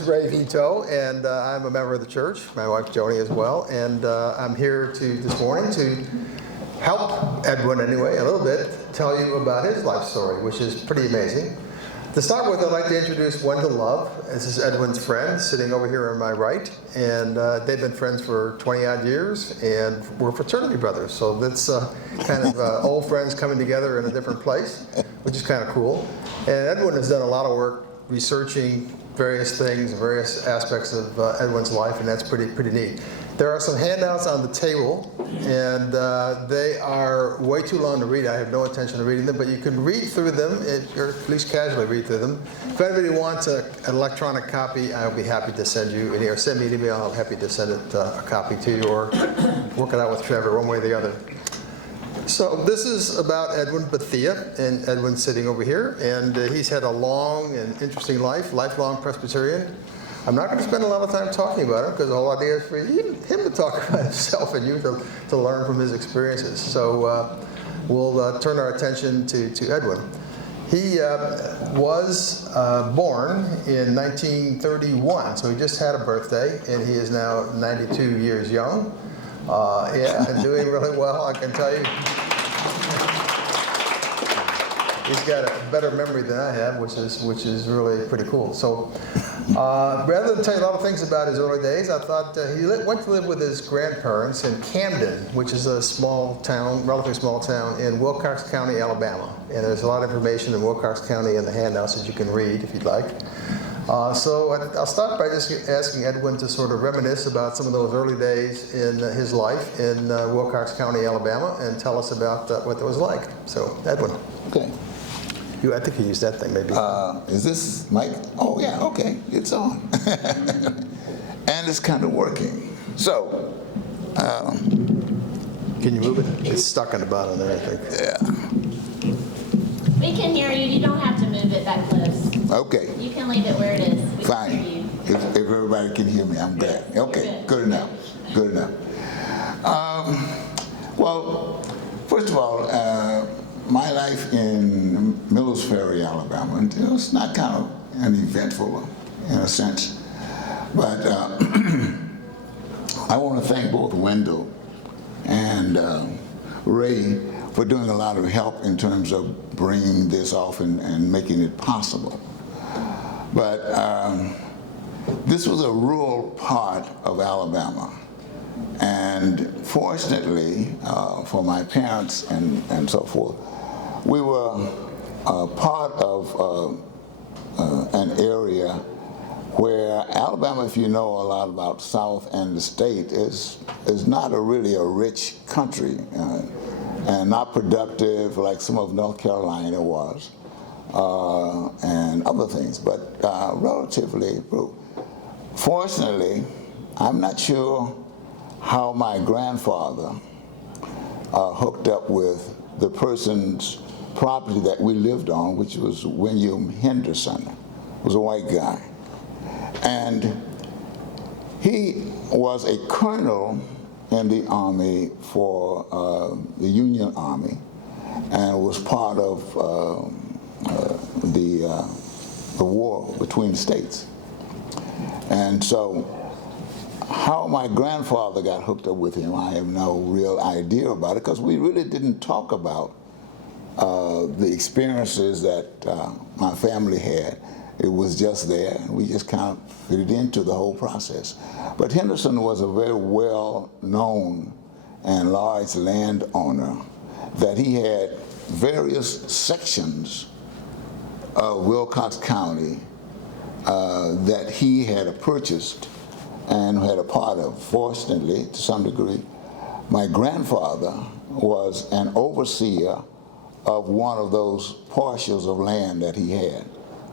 is Ray Vito, and I'm a member of the church. My wife Joni as well, and I'm here this morning to help Edwin anyway a little bit, tell you about his life story, which is pretty amazing. To start with, I'd like to introduce Wendell Love. This is Edwin's friend, sitting over here on my right, and they've been friends for 20-odd years, and we're fraternity brothers, so that's kind of old friends coming together in a different place, which is kind of cool. And Edwin has done a lot of work researching various things, various aspects of Edwin's life, and that's pretty neat. There are some handouts on the table, and they are way too long to read. I have no intention of reading them, but you can read through them, or at least casually read through them. If anybody wants an electronic copy, I'll be happy to send you, or send me an email, I'm happy to send it a copy to you, or work it out with Trevor, one way or the other. So this is about Edwin Bethea, and Edwin's sitting over here, and he's had a long and interesting life, lifelong Presbyterian. I'm not going to spend a lot of time talking about him because the whole idea is for him to talk about himself and you to learn from his experiences. So we'll turn our attention to Edwin. He was born in 1931, so he just had a birthday, and he is now 92 years young. And doing really well, I can tell you. He's got a better memory than I have, which is really pretty cool. So rather than tell you a lot of things about his early days, I thought he went to live with his grandparents in Camden, which is a small town, relatively small town in Wilcox County, Alabama. And there's a lot of information in Wilcox County in the handouts that you can read if you'd like. So I'll start by just asking Edwin to sort of reminisce about some of those early days in his life in Wilcox County, Alabama, and tell us about what it was like. So, Edwin. Okay. I think you used that thing maybe. Is this mic? Oh, yeah, okay, it's on. And it's kind of working. So. Can you move it? It's stuck on the bottom there, I think. Yeah. We can hear you. You don't have to move it that close. Okay. You can leave it where it is. We Fine. can hear you. If everybody can hear me, I'm glad. Okay, good enough. Good enough. Well, first of all, my life in Miller's Ferry, Alabama, it was not kind of uneventful in a sense. But I want to thank both Wendell and Ray for doing a lot of help in terms of bringing this off and making it possible. But this was a rural part of Alabama. And fortunately, for my parents and so forth, we were part of an area where Alabama, if you know a lot about South and the state, is not really a rich country and not productive like some of North Carolina was and other things, but relatively. Fortunately, I'm not sure how my grandfather hooked up with the person's property that we lived on, which was William Henderson, was a white guy. And he was a colonel in the Army for the Union Army and was part of the war between the states. And so how my grandfather got hooked up with him, I have no real idea about it, because we really didn't talk about the experiences that my family had. It was just there, and we just kind of fitted into the whole process. But Henderson was a very well-known and large landowner, that he had various sections of Wilcox County that he had purchased and had a part of. Fortunately, to some degree, my grandfather was an overseer of one of those parcels of land that he had.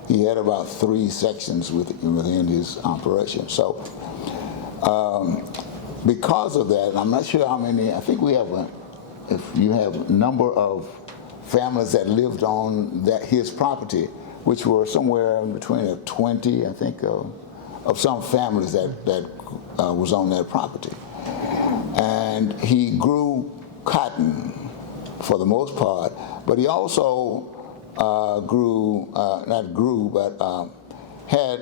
He had about 3 sections within his operation. So because of that, I'm not sure how many, I think we have if you have a number of families that lived on his property, which were somewhere between 20, I think, of some families that was on that property. And he grew cotton for the most part, but he also had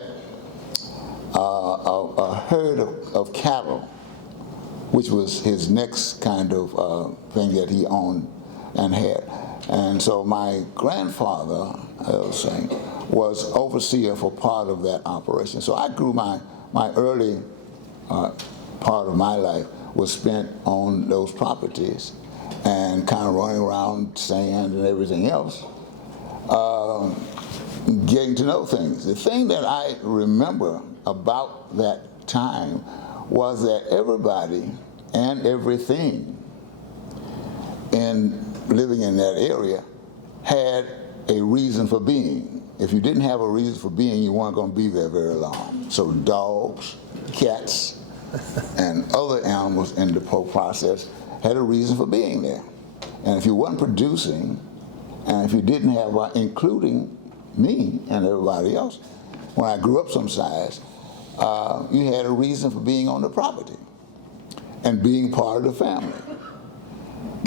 a herd of cattle, which was his next kind of thing that he owned and had. And so my grandfather, I was saying, was overseer for part of that operation. So I grew my early part of my life was spent on those properties and kind of running around sand and everything else, getting to know things. The thing that I remember about that time was that everybody and everything in living in that area had a reason for being. If you didn't have a reason for being, you weren't going to be there very long. So dogs, cats, and other animals in the whole process had a reason for being there. And if you weren't producing, and if you didn't have, including me and everybody else, when I grew up some size, you had a reason for being on the property and being part of the family.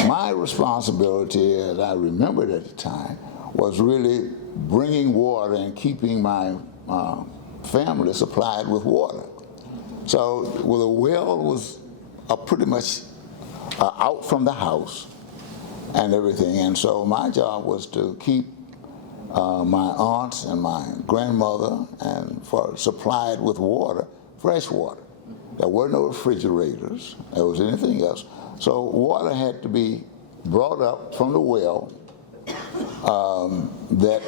My responsibility, as I remembered at the time, was really bringing water and keeping my family supplied with water. So the well was pretty much out from the house and everything. And so my job was to keep my aunts and my grandmother supplied with water, fresh water. There were no refrigerators, there was anything else. So water had to be brought up from the well that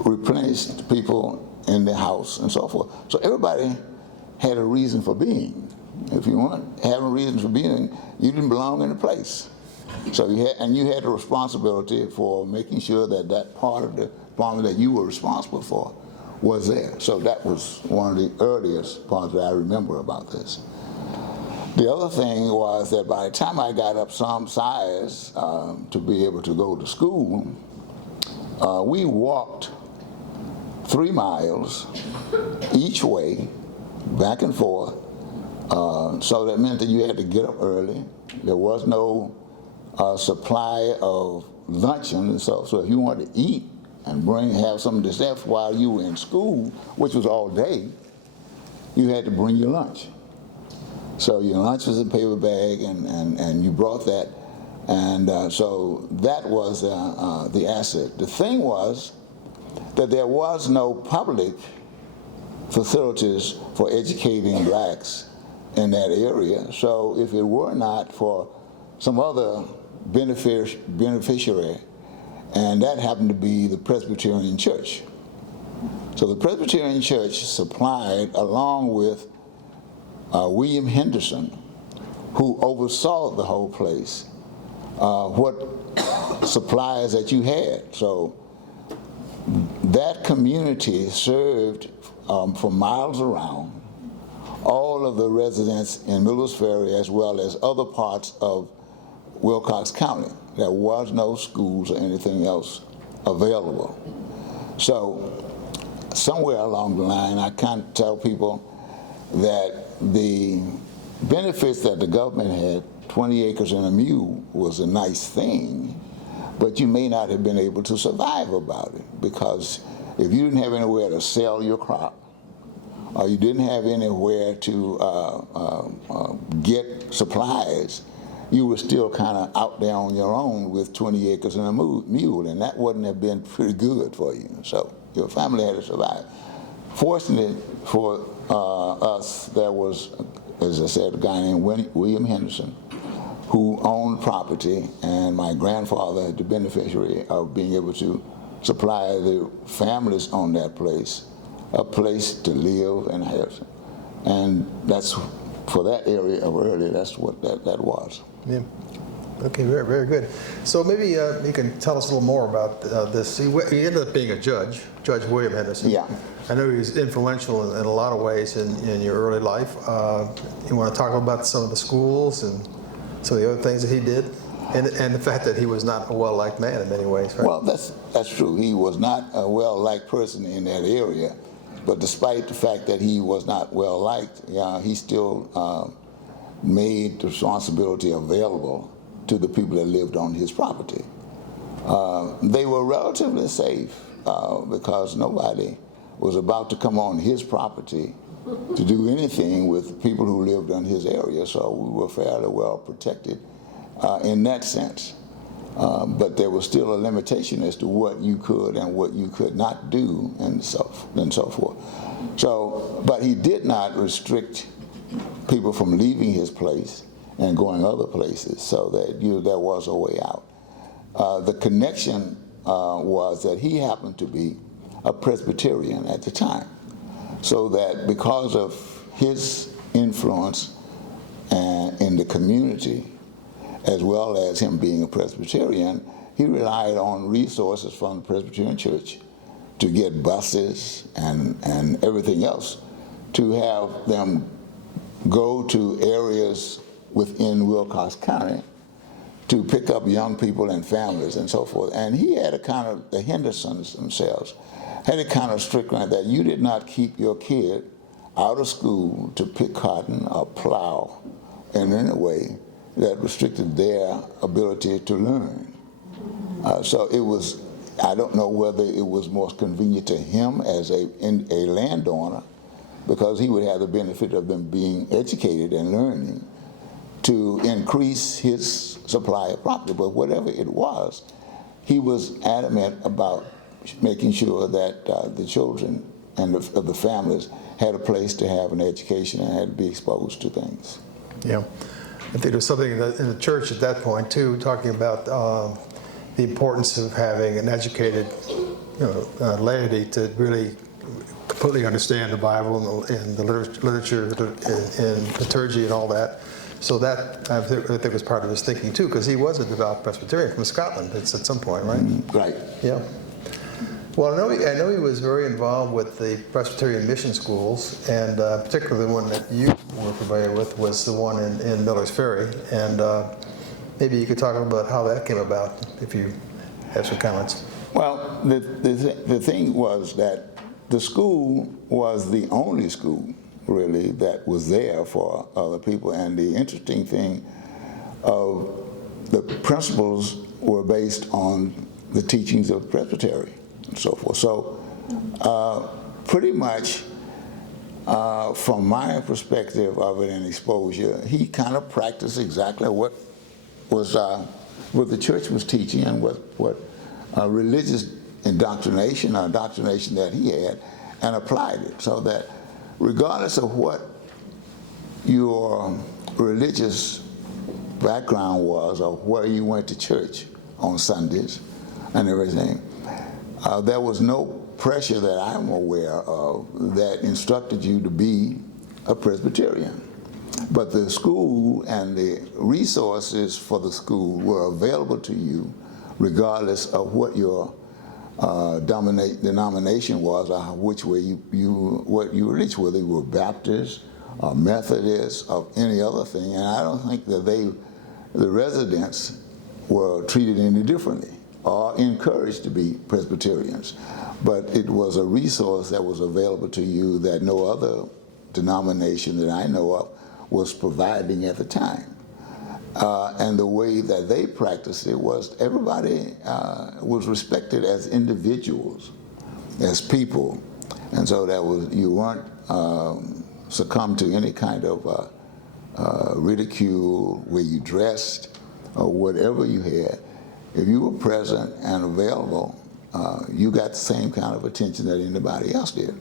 replenished people in the house and so forth. So everybody had a reason for being. If you weren't having a reason for being, you didn't belong in the place. So you had the responsibility for making sure that that part of the farm that you were responsible for was there. So that was one of the earliest parts that I remember about this. The other thing was that by the time I got up some size to be able to go to school, we walked 3 miles each way, back and forth. So that meant that you had to get up early. There was no supply of luncheon and stuff. So if you wanted to eat and have something to stuff while you were in school, which was all day, you had to bring your lunch. So your lunch was in a paper bag, and you brought that. And so that was the asset. The thing was that there was no public facilities for educating blacks in that area. So if it were not for some other beneficiary, and that happened to be the Presbyterian Church. So the Presbyterian Church supplied, along with William Henderson, who oversaw the whole place, what supplies that you had. So that community served for miles around all of the residents in Miller's Ferry as well as other parts of Wilcox County. There was no schools or anything else available. So somewhere along the line, I can't tell people that the benefits that the government had, 20 acres and a mule, was a nice thing, but you may not have been able to survive about it, because if you didn't have anywhere to sell your crop, or you didn't have anywhere to get supplies, you were still kind of out there on your own with 20 acres and a mule, and that wouldn't have been pretty good for you. So your family had to survive. Fortunately for us, there was, as I said, a guy named William Henderson, who owned property, and my grandfather, the beneficiary of being able to supply the families on that place a place to live and have. And that's, for that area of early, that's what that was. Yeah. Okay, very, very good. So maybe you can tell us a little more about this. He ended up being a judge, Judge William Henderson. Yeah. I know he was influential in a lot of ways in your early life. You want to talk about some of the schools and some of the other things that he did? And the fact that he was not a well-liked man in many ways, right? Well, that's true. He was not a well-liked person in that area, but despite the fact that he was not well-liked, he still made the responsibility available to the people that lived on his property. They were relatively safe because nobody was about to come on his property to do anything with people who lived in his area, so we were fairly well protected in that sense. But there was still a limitation as to what you could and what you could not do, and so forth. So, but he did not restrict people from leaving his place and going other places, so that there was a way out. The connection was that he happened to be a Presbyterian at the time, so that because of his influence in the community, as well as him being a Presbyterian, he relied on resources from the Presbyterian Church to get buses and everything else to have them go to areas within Wilcox County to pick up young people and families and so forth. And he had a kind of, the Hendersons themselves, had a kind of strict line that you did not keep your kid out of school to pick cotton or plow in any way that restricted their ability to learn. So it was, I don't know whether it was more convenient to him as a landowner, because he would have the benefit of them being educated and learning, to increase his supply of property. But whatever it was, he was adamant about making sure that the children and of the families had a place to have an education and had to be exposed to things. Yeah. I think there was something in the church at that point too, talking about the importance of having an educated, laity to really completely understand the Bible and the literature and liturgy and all that. So that I think was part of his thinking too, because he was a devout Presbyterian from Scotland. It's at some point, right? Right. Yeah. Well, I know he was very involved with the Presbyterian mission schools, and particularly the one that you were familiar with was the one in Miller's Ferry. And maybe you could talk about how that came about, if you have some comments. Well, the thing was that the school was the only school, really, that was there for other people. And the interesting thing of the principles were based on the teachings of Presbytery and so forth. So pretty much from my perspective of it and exposure, he kind of practiced exactly what the church was teaching and what religious indoctrination or doctrination that he had, and applied it, so that regardless of what your religious background was or where you went to church on Sundays and everything, there was no pressure that I'm aware of that instructed you to be a Presbyterian. But the school and the resources for the school were available to you regardless of what your denomination was, or which way what you religious, whether you were Baptist or Methodist or any other thing. And I don't think that the residents were treated any differently or encouraged to be Presbyterians. But it was a resource that was available to you that no other denomination that I know of was providing at the time. And the way that they practiced it was everybody was respected as individuals, as people. And so you weren't succumbed to any kind of ridicule where you dressed or whatever you had. If you were present and available, you got the same kind of attention that anybody else did.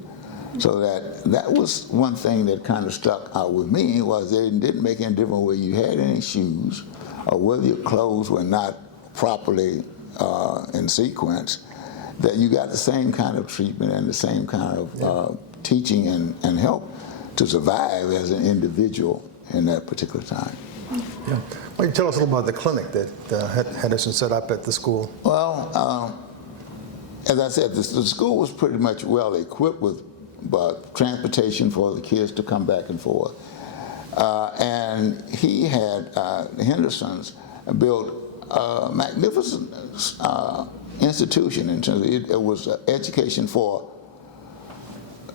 So that was one thing that kind of stuck out with me, was that it didn't make any difference whether you had any shoes or whether your clothes were not properly in sequence, that you got the same kind of treatment and the same kind of teaching and help to survive as an individual in that particular time. Yeah. Why don't you tell us a little about the clinic that Henderson set up at the school? Well, as I said, the school was pretty much well equipped with transportation for the kids to come back and forth. And he had, the Hendersons built a magnificent institution in terms of it was education for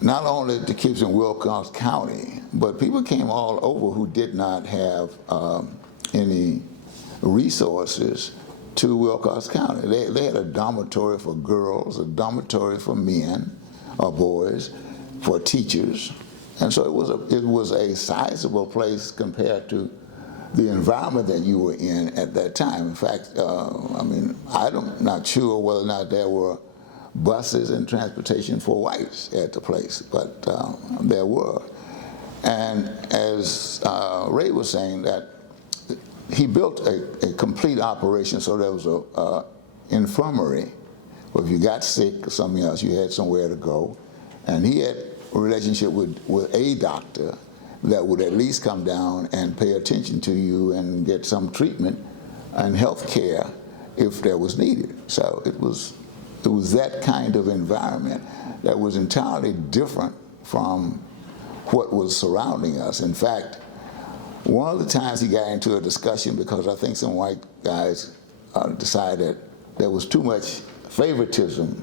not only the kids in Wilcox County, but people came all over who did not have any resources to Wilcox County. They had a dormitory for girls, a dormitory for men or boys, for teachers, And so it was a sizable place compared to the environment that you were in at that time. In fact, I mean, I'm not sure whether or not there were buses and transportation for whites at the place, but there were. And as Ray was saying, that he built a complete operation, so there was a infirmary, where if you got sick or something else, you had somewhere to go. And he had a relationship with a doctor that would at least come down and pay attention to you and get some treatment and health care if there was needed. So it was that kind of environment that was entirely different from what was surrounding us. In fact, one of the times he got into a discussion because I think some white guys decided there was too much favoritism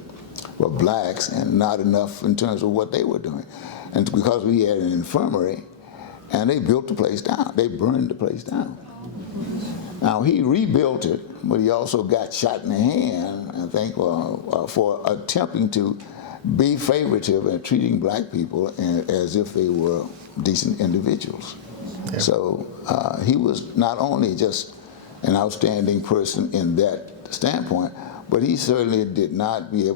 for blacks and not enough in terms of what they were doing. And because we had an infirmary, and they built the place down. They burned the place down. Now, he rebuilt it, but he also got shot in the hand, I think, for attempting to be favoritive and treating black people as if they were decent individuals. Yeah. So he was not only just an outstanding person in that standpoint, but he certainly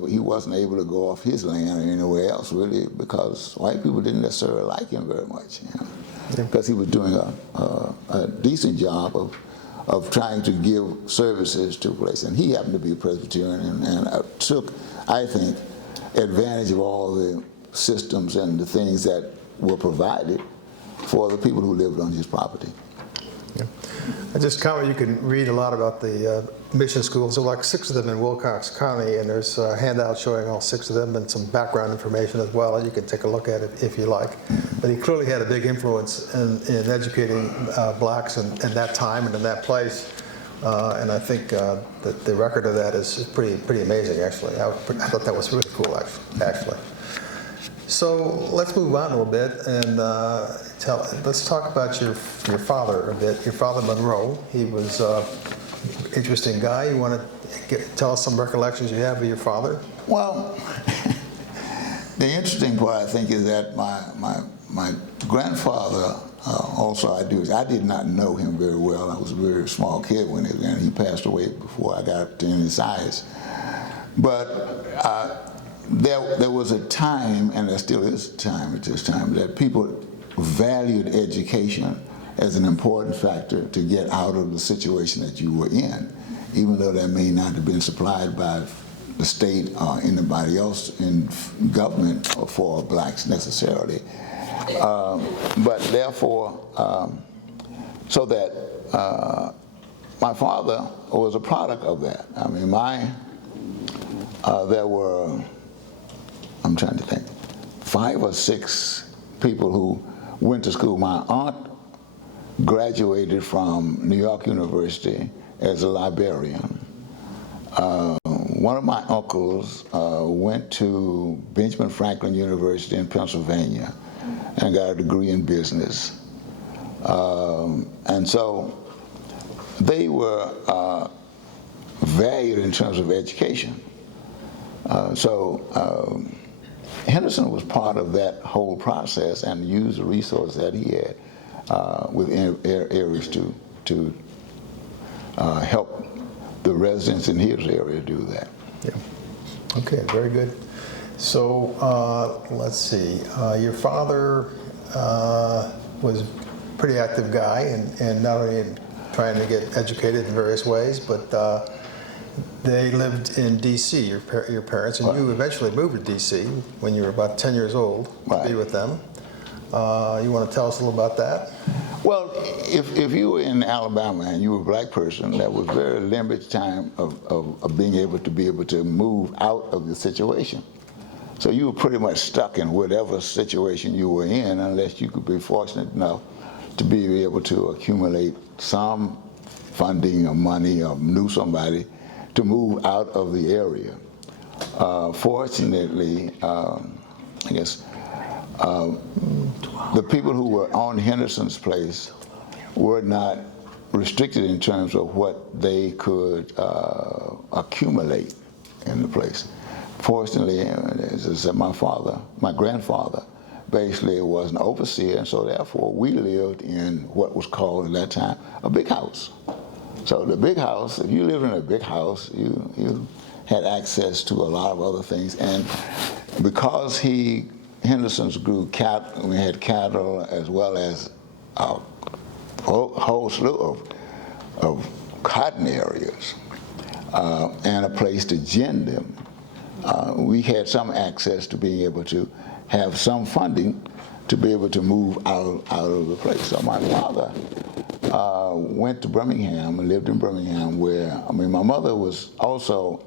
he wasn't able to go off his land or anywhere else, really, because white people didn't necessarily like him very much. You know? Because he was doing a decent job of trying to give services to a place. And he happened to be a Presbyterian and took, I think, advantage of all the systems and the things that were provided for the people who lived on his property. Yeah. I just comment, you can read a lot about the mission schools. There are like 6 of them in Wilcox County, and there's a handout showing all 6 of them and some background information as well, and you can take a look at it if you like. But he clearly had a big influence in educating blacks in that time and in that place. And I think that the record of that is pretty amazing, actually. I thought that was really cool, actually. So let's move on a little bit and let's talk about your father a bit. Your father, Monroe, he was an interesting guy. You want to tell us some recollections you have of your father? Well, the interesting part, I think, is that my grandfather, also I did not know him very well. I was a very small kid when he passed away before I got to any size. But there was a time, and there still is a time at this time, that people valued education as an important factor to get out of the situation that you were in, even though that may not have been supplied by the state or anybody else in government for blacks necessarily. But therefore, so that my father was a product of that. I mean, there were, I'm trying to think, 5 or 6 people who went to school. My aunt graduated from New York University as a librarian. One of my uncles went to Benjamin Franklin University in Pennsylvania and got a degree in business. And so they were valued in terms of education. So Henderson was part of that whole process and used the resources that he had within areas to help the residents in his area do that. Yeah. Okay, very good. So let's see. Your father was a pretty active guy, and not only in trying to get educated in various ways, but they lived in D.C., your parents, and you eventually moved to D.C. when you were about 10 years old to be with them. You want to tell us a little about that? Well, if you were in Alabama and you were a black person, that was very limited time of being able to move out of the situation. So you were pretty much stuck in whatever situation you were in unless you could be fortunate enough to be able to accumulate some funding or money or knew somebody to move out of the area. Fortunately, I guess, the people who were on Henderson's place were not restricted in terms of what they could accumulate in the place. Fortunately, as I said, my grandfather basically was an overseer, and so therefore we lived in what was called at that time a big house. So the big house, if you lived in a big house, you had access to a lot of other things. And because Henderson's grew cattle, we had cattle as well as a whole slew of cotton areas and a place to gin them. We had some access to being able to have some funding to be able to move out of the place. So my father went to Birmingham and lived in Birmingham, where, my mother was also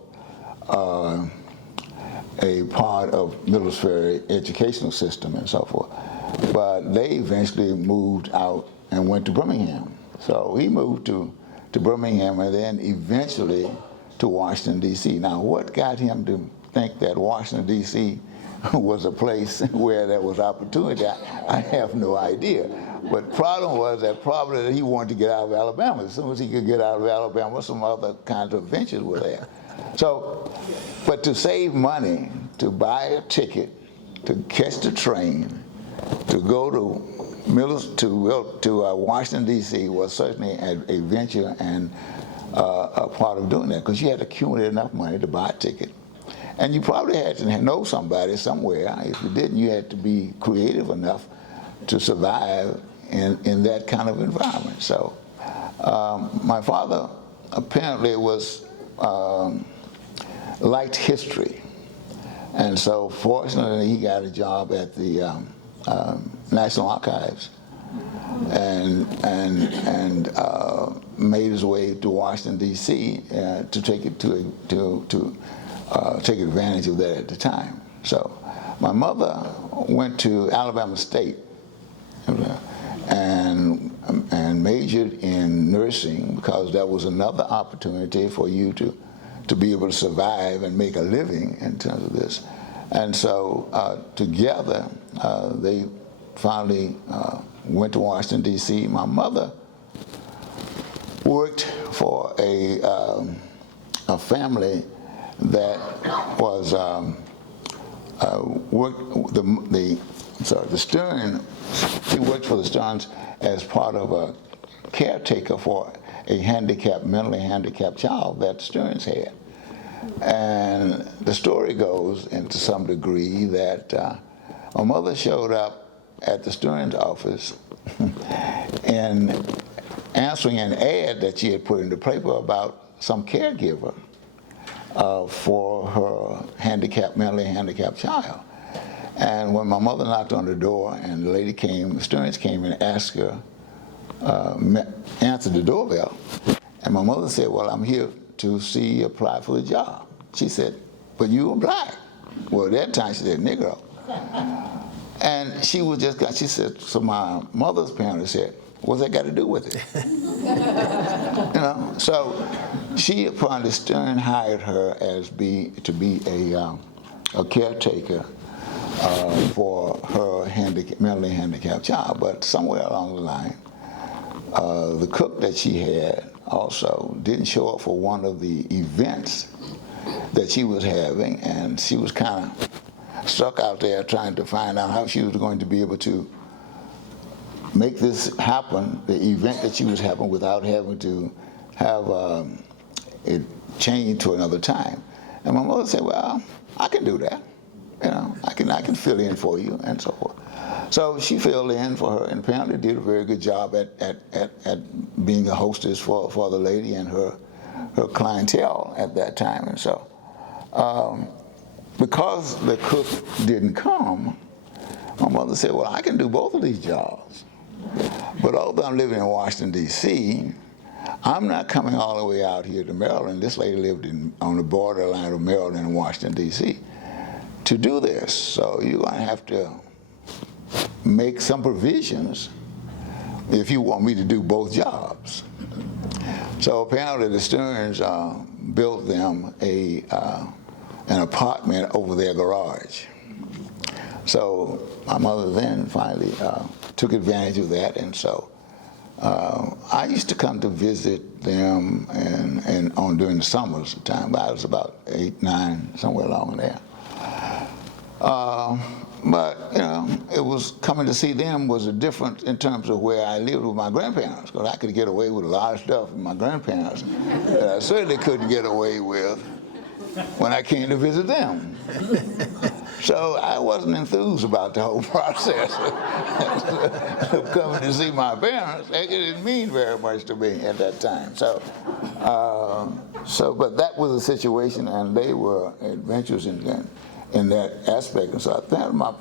a part of Middle's Ferry educational system and so forth. But they eventually moved out and went to Birmingham. So he moved to Birmingham and then eventually to Washington, D.C. Now, what got him to think that Washington, D.C. was a place where there was opportunity, I have no idea. But problem was that probably that he wanted to get out of Alabama. As soon as he could get out of Alabama, some other kinds of ventures were there. So, but to save money, to buy a ticket, to catch the train, to go to Washington, D.C. was certainly a venture and a part of doing that, because you had to accumulate enough money to buy a ticket. And you probably had to know somebody somewhere. If you didn't, you had to be creative enough to survive in that kind of environment. So my father apparently liked history. And so fortunately, he got a job at the National Archives and made his way to Washington, D.C. To take advantage of that at the time. So my mother went to Alabama State and majored in nursing, because that was another opportunity for you to be able to survive and make a living in terms of this. And so together they finally went to Washington, D.C. My mother worked for a family that was the Stearns. She worked for the Stearns as part of a caretaker for a mentally handicapped child that Stearns had. And the story goes, into some degree, that my mother showed up at the Stearns office and answering an ad that she had put in the paper about some caregiver for her mentally handicapped child. And when my mother knocked on the door and the lady came, Stearns came and asked her, answered the doorbell, and my mother said, "Well, I'm here to see you apply for the job." She said, "But you were black." Well, at that time she said Negro. And she said, so my mother's parents said, "What's that got to do with it?" So she, upon the Stern, hired her to be a caretaker for her mentally handicapped child. But somewhere along the line, the cook that she had also didn't show up for one of the events that she was having, and she was kind of stuck out there trying to find out how she was going to be able to make this happen, the event that she was having, without having to have it changed to another time. And my mother said, "Well, I can do that. I can fill in for you," and so forth. So she filled in for her, and apparently did a very good job at being a hostess for the lady and her clientele at that time. And so, because the cook didn't come, my mother said, "Well, I can do both of these jobs. But although I'm living in Washington, D.C., I'm not coming all the way out here to Maryland." This lady lived on the borderline of Maryland and Washington, D.C. to do this. So you're going to have to make some provisions if you want me to do both jobs. So apparently the Stearns built them an apartment over their garage. So my mother then finally took advantage of that, and so I used to come to visit them during the summers time. I was about 8, 9, somewhere along there. But it was coming to see them was a difference in terms of where I lived with my grandparents, because I could get away with a lot of stuff with my grandparents that I certainly couldn't get away with when I came to visit them. So I wasn't enthused about the whole process of coming to see my parents. It didn't mean very much to me at that time. But that was a situation, and they were adventurous in that aspect. And so I think my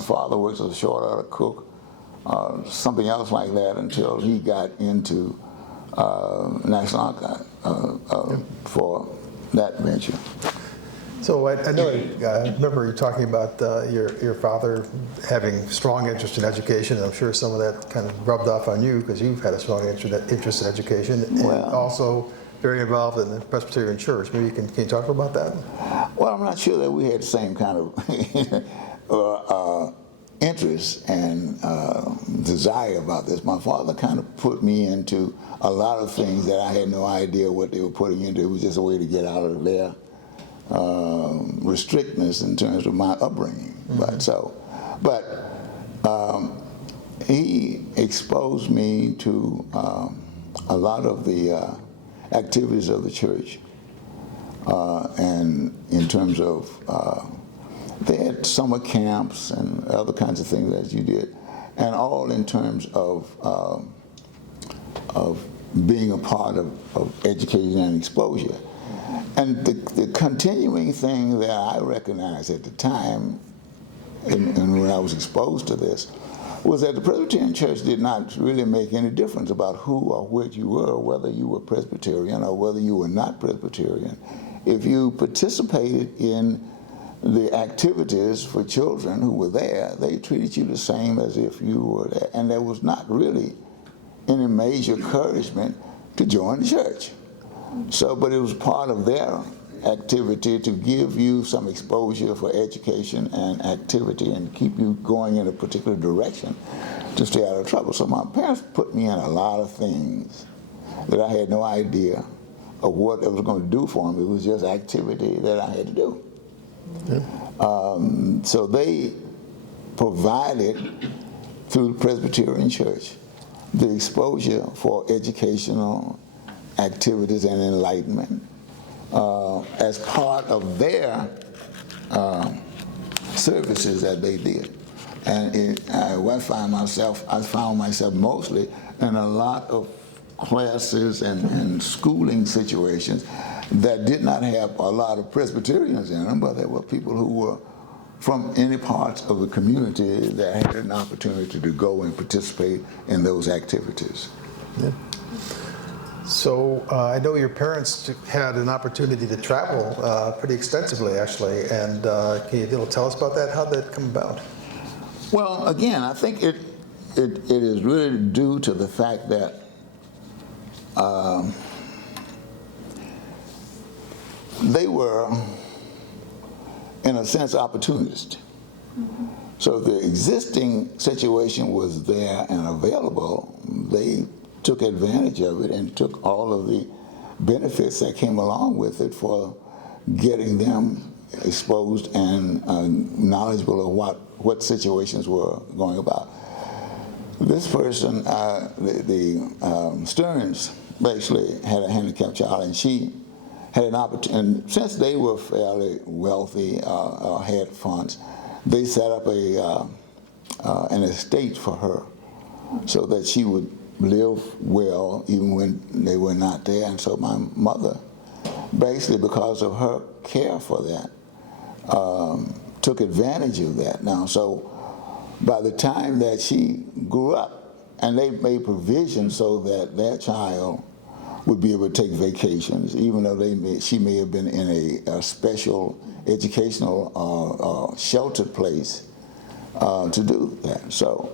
father was a short order cook, something else like that, until he got into National Archive for that venture. So I know, I remember you talking about your father having strong interest in education. I'm sure some of that kind of rubbed off on you because you've had a strong interest in education, and also very involved in the Presbyterian Church. Maybe can you talk about that? Well, I'm not sure that we had the same kind of interest and desire about this. My father kind of put me into a lot of things that I had no idea what they were putting into. It was just a way to get out of their restrictness in terms of my upbringing. Mm-hmm. But he exposed me to a lot of the activities of the church, and in terms of they had summer camps and other kinds of things that you did, and all in terms of being a part of education and exposure. And the continuing thing that I recognized at the time, and when I was exposed to this, was that the Presbyterian Church did not really make any difference about who or what you were, whether you were Presbyterian or whether you were not Presbyterian. If you participated in the activities for children who were there, they treated you the same as if you were there. And there was not really any major encouragement to join the church. But it was part of their activity to give you some exposure for education and activity and keep you going in a particular direction to stay out of trouble. So my parents put me in a lot of things that I had no idea of what it was going to do for me. It was just activity that I had to do. Yeah. So they provided, through the Presbyterian Church, the exposure for educational activities and enlightenment as part of their services that they did. And I found myself mostly in a lot of classes and schooling situations that did not have a lot of Presbyterians in them, but there were people who were from any parts of the community that had an opportunity to go and participate in those activities. Yeah. So I know your parents had an opportunity to travel pretty extensively, actually, and can you tell us about that? How did that come about? Well, again, I think it is really due to the fact that they were, in a sense, opportunists. Mm-hmm. So if the existing situation was there and available, they took advantage of it and took all of the benefits that came along with it for getting them exposed and knowledgeable of what situations were going about. This person, the Stearns, basically had a handicapped child, and she had an opportunity, and since they were fairly wealthy, had funds, they set up an estate for her so that she would live well even when they were not there. And so my mother, basically because of her care for that, took advantage of that. Now, so by the time that she grew up, and they made provisions so that their child would be able to take vacations, even though she may have been in a special educational sheltered place to do that. So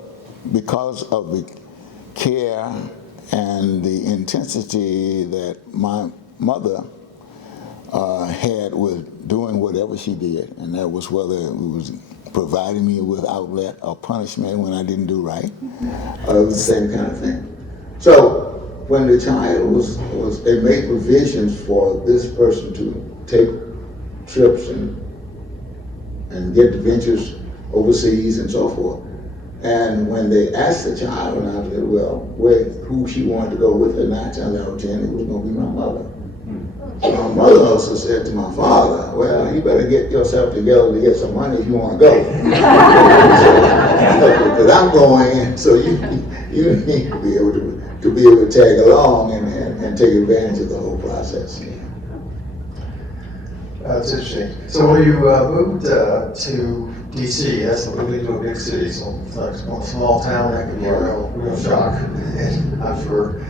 because of the care and the intensity that my mother had with doing whatever she did, and that was whether it was providing me with outlet or punishment when I didn't do right, it was the same kind of thing. So when the child they made provisions for this person to take trips and and get ventures overseas and so forth. And when they asked the child, and I said, well, who she wanted to go with her, 9 times out of 10, it was going to be my mother. So my mother also said to my father, well, you better get yourself together to get some money if you want to go. Because I'm going, so you need to be able to tag along and take advantage of the whole process. That's interesting. So when you moved to DC, that's moving to a big city, so it's like a small town, that could be a real shock, I'm sure.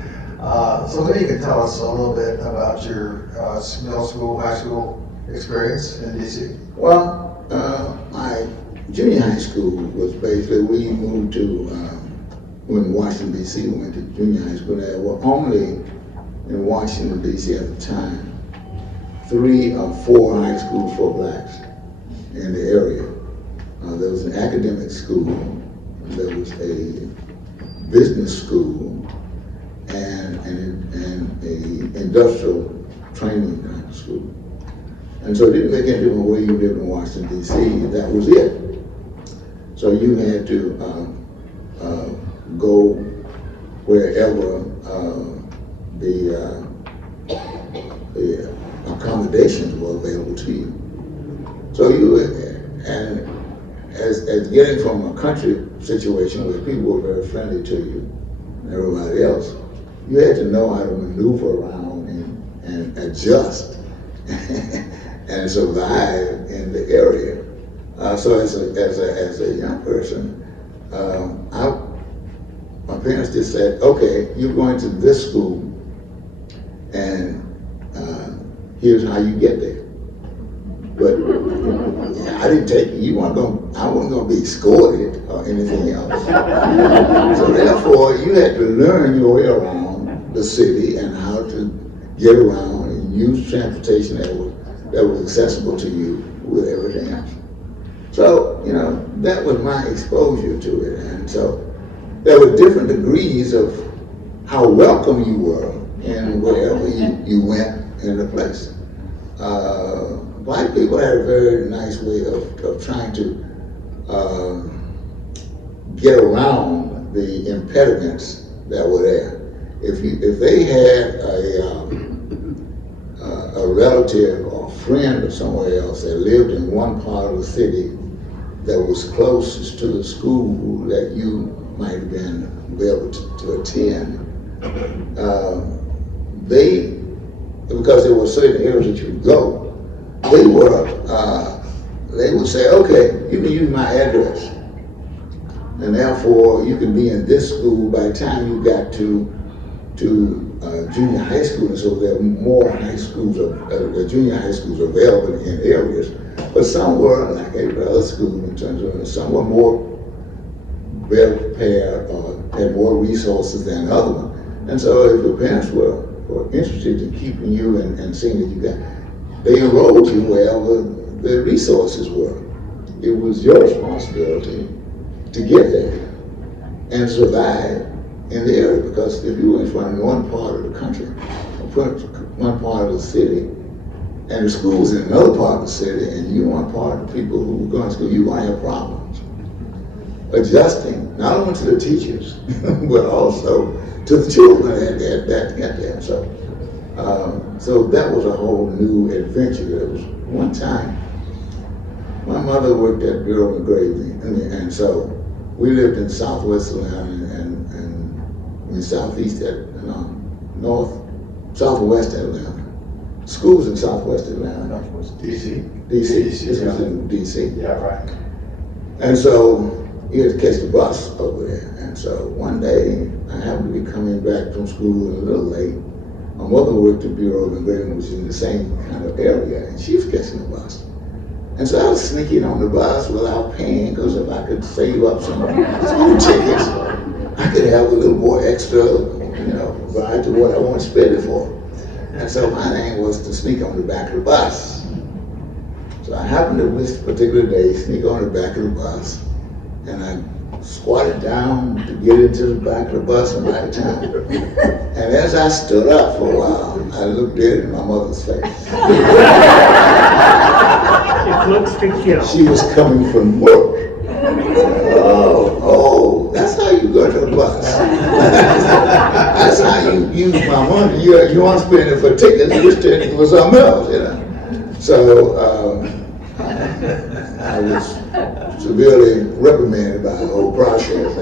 So maybe you could tell us a little bit about your middle school, high school experience in DC. Well, my junior high school was basically, we moved to, when Washington, D.C., we went to junior high school. There were only, in Washington, D.C. at the time, 3 or 4 high schools for blacks in the area. There was an academic school, there was a business school, and an industrial training kind of school. And so it didn't make any difference where you lived in Washington, D.C., that was it. So you had to go wherever the accommodations were available to you. So and as getting from a country situation where people were very friendly to you and everybody else, you had to know how to maneuver around and adjust and survive in the area. So as a young person, my parents just said, okay, you're going to this school, and here's how you get there. But I didn't take I wasn't going to be escorted or anything else. So therefore, you had to learn your way around the city and how to get around and use transportation that was accessible to you with everything else. So, that was my exposure to it. And so there were different degrees of how welcome you were in wherever you went in the place. Black people had a very nice way of trying to get around the impediments that were there. If they had a relative or friend or somewhere else that lived in one part of the city that was closest to the school that you might have be able to attend, because there were certain areas that you could go, they would say, okay, you can use my address, and therefore you can be in this school by the time you got to junior high school. And so there are more high schools, junior high schools available in areas, but some were like every other school in terms of, some were more better prepared or had more resources than the other one. And so if your parents were interested in keeping you and seeing that you they enrolled you wherever the resources were. It was your responsibility to get there and survive in the area, because if you were from one part of the country, one part of the city, and the school's in another part of the city, and you weren't part of the people who were going to school, you might have problems adjusting, not only to the teachers, but also to the children that got there. So that was a whole new adventure. There was one time, my mother worked at Bureau of Engraving, and so we lived in Southwest Atlanta and in Southeast Southwest Atlanta. Schools in Southwest Atlanta. DC. This was in DC. Yeah, right. And so you had to catch the bus over there. And so one day, I happened to be coming back from school a little late. My mother worked at Bureau of Engraving, which was in the same kind of area, and she was catching the bus. And so I was sneaking on the bus without paying, because if I could save up some school tickets, I could have a little more extra, ride to what I want to spend it for. And so my thing was to sneak on the back of the bus. So I happened to this particular day sneak on the back of the bus, and I squatted down to get into the back of the bus and ride to town. And as I stood up for a while, I looked dead in my mother's face. It looks to kill. She was coming from work. Oh, that's how you go to the bus. That's how you use my money. You want to spend it for tickets, you spend it for something else, you know. So I was severely reprimanded by the whole process.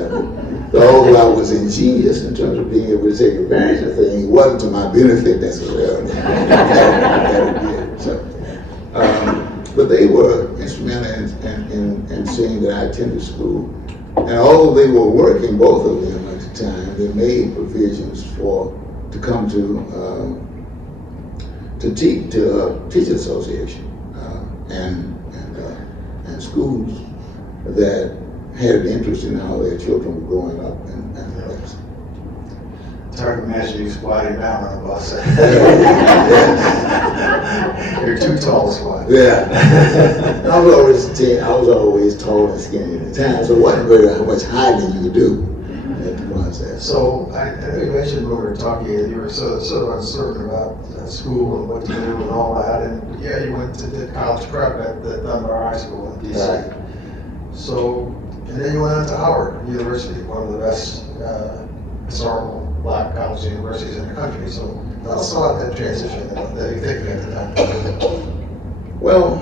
Although I was ingenious in terms of being able to take advantage of things, it wasn't to my benefit necessarily. But they were instrumental in seeing that I attended school. And although they were working, both of them at the time, they made provisions to come to teachers association and schools that had an interest in how their children were growing up and things. It's hard to imagine you squatting down on a bus. You're too tall to squat. Yeah. I was always tall and skinny at the time, so it wasn't very how much hiding you could do at the process. So I know you mentioned when we were talking, you were sort of uncertain about school and what to do and all that, and yeah, you did college prep at the Dunbar High School in DC. Right. So, and then you went on to Howard University, one of the best historical black college universities in the country. So tell us about that transition that you're thinking at the time. Well,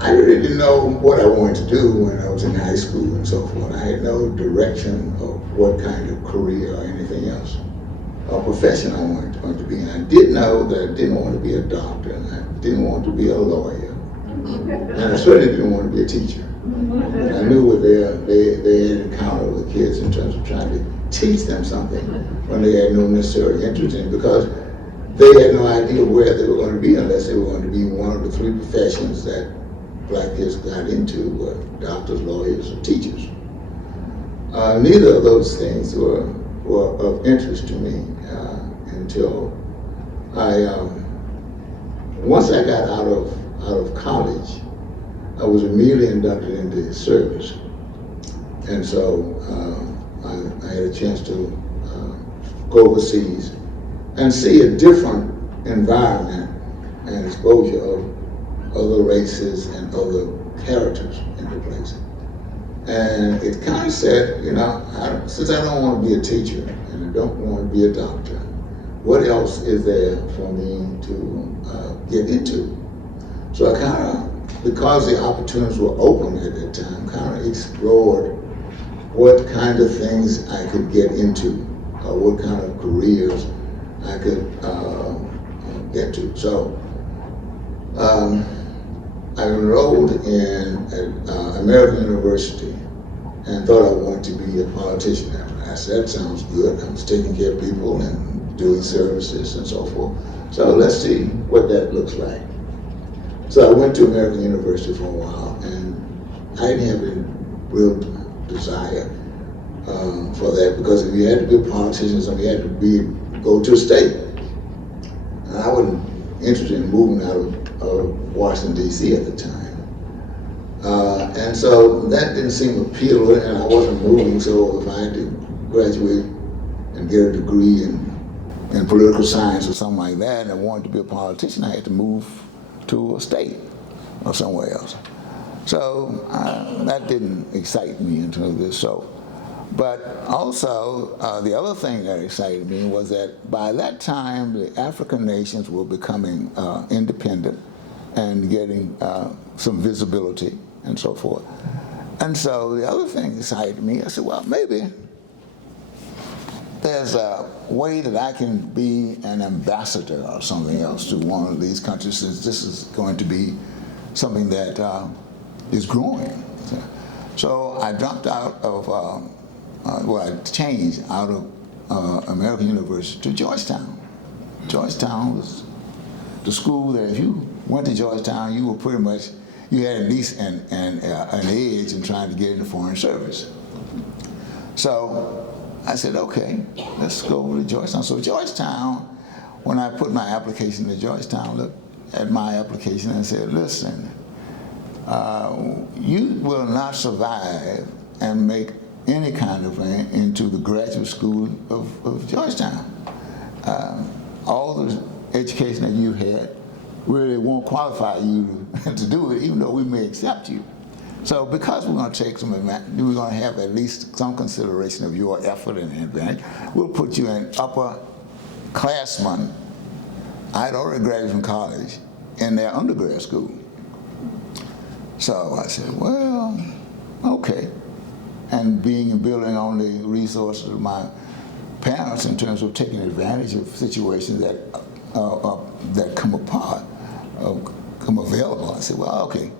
I really didn't know what I wanted to do when I was in high school and so forth. I had no direction of what kind of career or anything else, or profession I wanted to be in. I did know that I didn't want to be a doctor, and I didn't want to be a lawyer, and I certainly didn't want to be a teacher. And I knew what they had encountered with kids in terms of trying to teach them something when they had no necessary interest in it, because they had no idea where they were going to be unless they were going to be one of the three professions that black kids got into, were doctors, lawyers, or teachers. Neither of those things were of interest to me until once I got out of college, I was immediately inducted into the service. And so I had a chance to go overseas and see a different environment and exposure of other races and other characters in the place. And it kind of said, since I don't want to be a teacher and I don't want to be a doctor, what else is there for me to get into? So I kind of, because the opportunities were open at that time, kind of explored what kind of things I could get into, or what kind of careers I could get to. So I enrolled in American University and thought I wanted to be a politician. I said, that sounds good. I was taking care of people and doing services and so forth. So let's see what that looks like. So I went to American University for a while, and I didn't have any real desire for that, because if you had to be a politician, you had to go to a state. And I wasn't interested in moving out of Washington, D.C. at the time. And so that didn't seem appealing, and I wasn't moving, so if I had to graduate and get a degree in political science or something like that, and I wanted to be a politician, I had to move to a state or somewhere else. So that didn't excite me in terms of this. So, but also the other thing that excited me was that by that time the African nations were becoming independent and getting some visibility and so forth. And so the other thing excited me. I said, well, maybe there's a way that I can be an ambassador or something else to one of these countries, since this is going to be something that is growing. So I dropped out of, I changed out of American University to Georgetown. Georgetown was the school that if you went to Georgetown, you were pretty much, you had at least an edge in trying to get into foreign service. So I said, okay, let's go over to Georgetown. So Georgetown, when I put my application to Georgetown, looked at my application and said, listen, you will not survive and make any kind of thing into the graduate school of Georgetown. All the education that you had really won't qualify you to do it, even though we may accept you. So because we're going to take we're going to have at least some consideration of your effort and advantage, we'll put you in upperclassmen. I'd already graduated from college in their undergrad school. So I said, well, okay. And building on the resources of my parents in terms of taking advantage of situations that come available. I said, well, okay,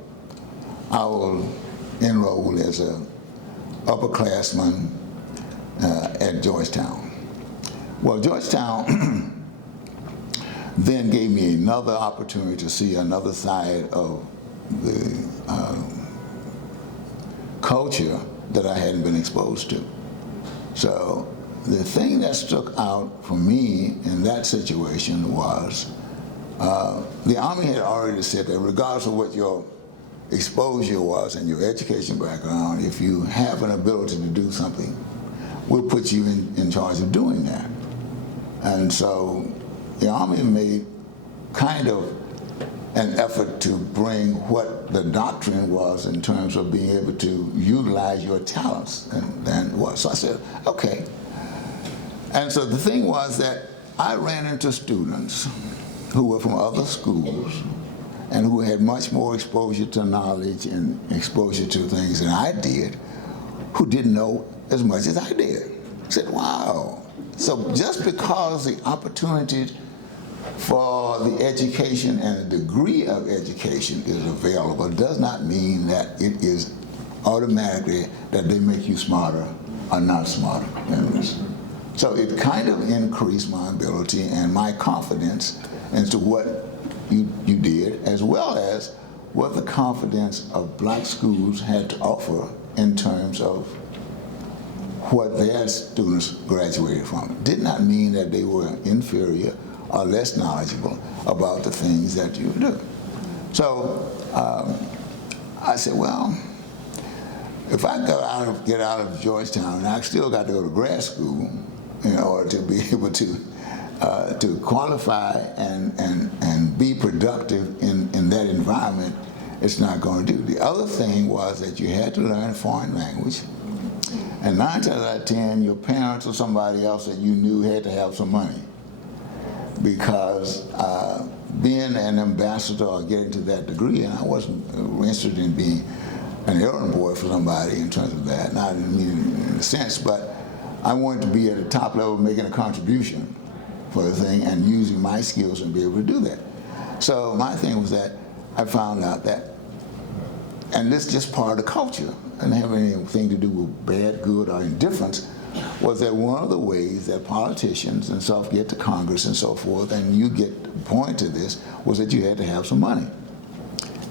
I will enroll as an upperclassman at Georgetown. Well, Georgetown then gave me another opportunity to see another side of the culture that I hadn't been exposed to. So the thing that stuck out for me in that situation was the Army had already said that regardless of what your exposure was and your education background, if you have an ability to do something, we'll put you in charge of doing that. And so the Army made kind of an effort to bring what the doctrine was in terms of being able to utilize your talents and what. So I said, okay. And so the thing was that I ran into students who were from other schools and who had much more exposure to knowledge and exposure to things than I did, who didn't know as much as I did. I said, wow. So just because the opportunity for the education and the degree of education is available does not mean that it is automatically that they make you smarter or not smarter than this. So it kind of increased my ability and my confidence into what you did, as well as what the confidence of black schools had to offer in terms of what their students graduated from. It did not mean that they were inferior or less knowledgeable about the things that you do. So I said, well, if I get out of Georgetown, and I still got to go to grad school in order to be able to qualify and be productive in that environment, it's not going to do. The other thing was that you had to learn a foreign language, and 9 times out of 10, your parents or somebody else that you knew had to have some money, because being an ambassador or getting to that degree, and I wasn't interested in being an errand boy for somebody in terms of that, not in a sense, but I wanted to be at the top level making a contribution for the thing and using my skills and be able to do that. So my thing was that I found out that, and this is just part of the culture, and have anything to do with bad, good, or indifference, was that one of the ways that politicians and stuff get to Congress and so forth, and you get point to this, was that you had to have some money,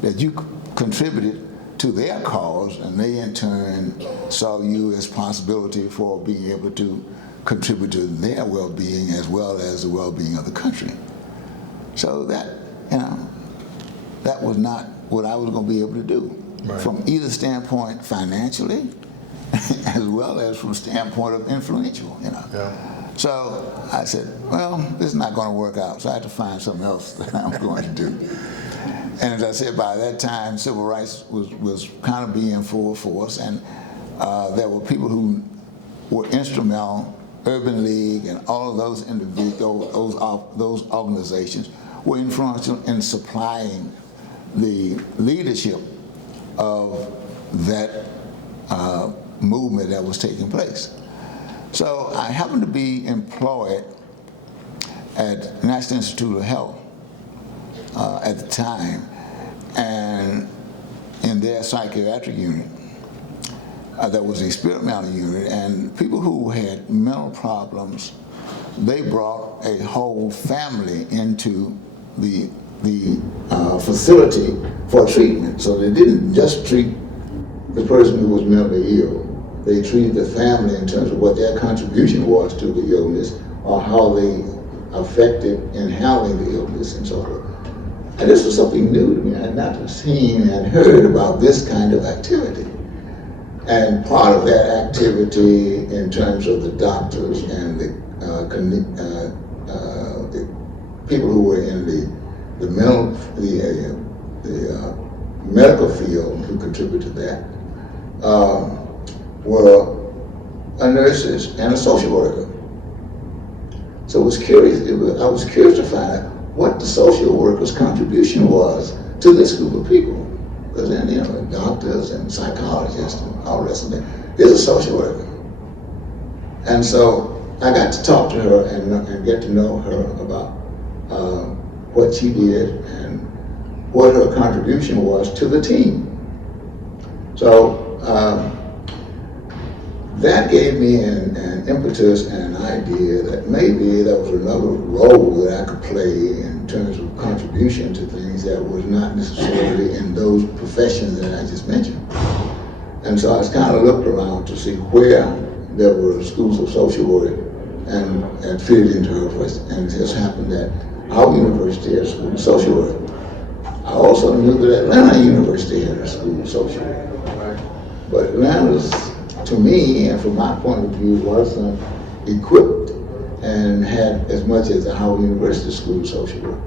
that you contributed to their cause, and they in turn saw you as possibility for being able to contribute to their well-being as well as the well-being of the country. So that, that was not what I was going to be able to do, right, from either standpoint financially, as well as from standpoint of influential, Yeah. So I said, well, this is not going to work out, so I had to find something else that I'm going to do. And as I said, by that time, civil rights was kind of being full force, and there were people who were instrumental. Urban League and all of those individuals, those organizations were influential in supplying the leadership of that movement that was taking place. So I happened to be employed at National Institute of Health at the time, and in their psychiatric unit. That was the experimental unit, and people who had mental problems, they brought a whole family into the facility for treatment. So they didn't just treat the person who was mentally ill, they treated the family in terms of what their contribution was to the illness or how they affected in handling the illness and so forth. And this was something new to me. I had not seen and heard about this kind of activity. And part of that activity in terms of the doctors and the people who were in the medical field who contributed to that were nurses and a social worker. So I was curious to find out what the social worker's contribution was to this group of people. Because then, doctors and psychologists and all the rest of it. Here's a social worker. And so I got to talk to her and get to know her about what she did and what her contribution was to the team. So that gave me an impetus and an idea that maybe there was another role that I could play in terms of contribution to things that was not necessarily in those professions that I just mentioned. And so I was kind of looked around to see where there were schools of social work and fitted into her question. And it just happened that our university had a school of social work. I also knew that Atlanta University had a school of social work. But Atlanta's, to me, and from my point of view, wasn't equipped and had as much as the Howard University School of Social Work.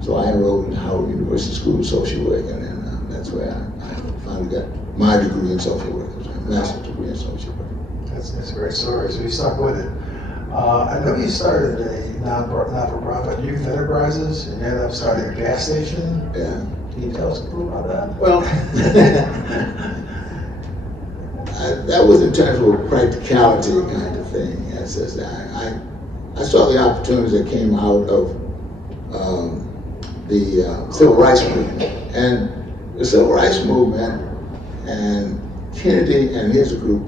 So I enrolled in Howard University School of Social Work, and then that's where I finally got my degree in social work, a master's degree in social work. That's a great story. So you stuck with it. I know you started a not-for-profit youth enterprises, and you ended up starting a gas station. Yeah. Can you tell us a little about that? Well, that was in terms of a practicality kind of thing. I saw the opportunities that came out of the civil rights movement. And the civil rights movement and Kennedy and his group,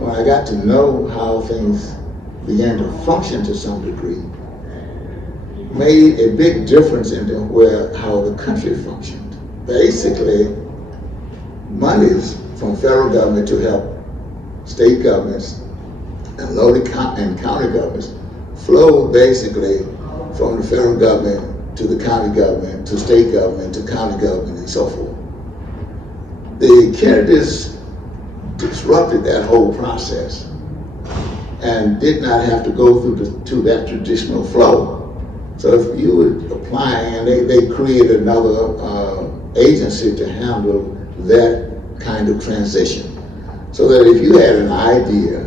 when I got to know how things began to function to some degree, made a big difference in how the country functioned. Basically, monies from federal government to help state governments and local and county governments flowed basically from the federal government to the county government to state government to county government and so forth. The Kennedys disrupted that whole process and did not have to go through that traditional flow. So if you would apply, and they created another agency to handle that kind of transition. So that if you had an idea,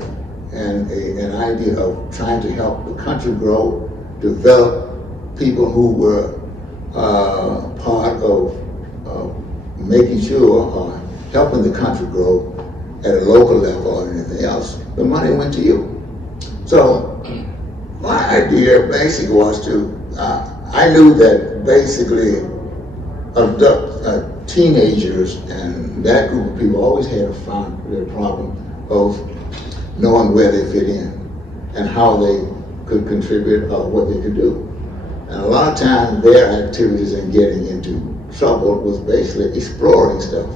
and an idea of trying to help the country grow, develop people who were part of making sure or helping the country grow at a local level or anything else, the money went to you. So my idea basically was I knew that basically teenagers and that group of people always had a problem of knowing where they fit in and how they could contribute or what they could do. And a lot of times their activities in getting into trouble was basically exploring stuff